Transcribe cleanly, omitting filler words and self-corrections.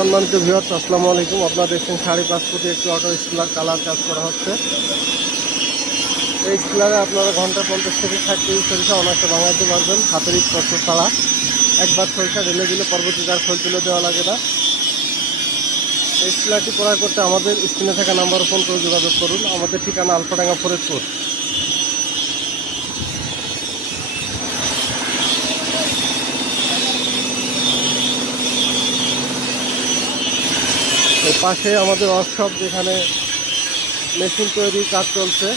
সম্মানিত ভিউয়ার্স, আসসালামু আলাইকুম। আপনারা দেখছেন 5.5 ফুটে একটি অটো স্কুলার কালার কাজ করা হচ্ছে। এই স্কুলারে আপনারা ঘন্টা 50 থেকে 60 কেজি সরিষা অনায়াসে ভাঙাইতে পারবেন হাতের স্পর্শ ছাড়া। একবার সরিষা ঢেলে দিলে পরবর্তীতে আর খোল তুলে দেওয়া লাগে না। এই স্কুলারটি ক্রয় করতে আমাদের স্ক্রিনে থাকা নাম্বারে ফোন করে যোগাযোগ করুন। আমাদের ঠিকানা আলফাডাঙ্গা, ফরিদপুর। এর পাশে আমাদের ওয়ার্কশপ, যেখানে মেশিন তৈরির কাজ চলছে।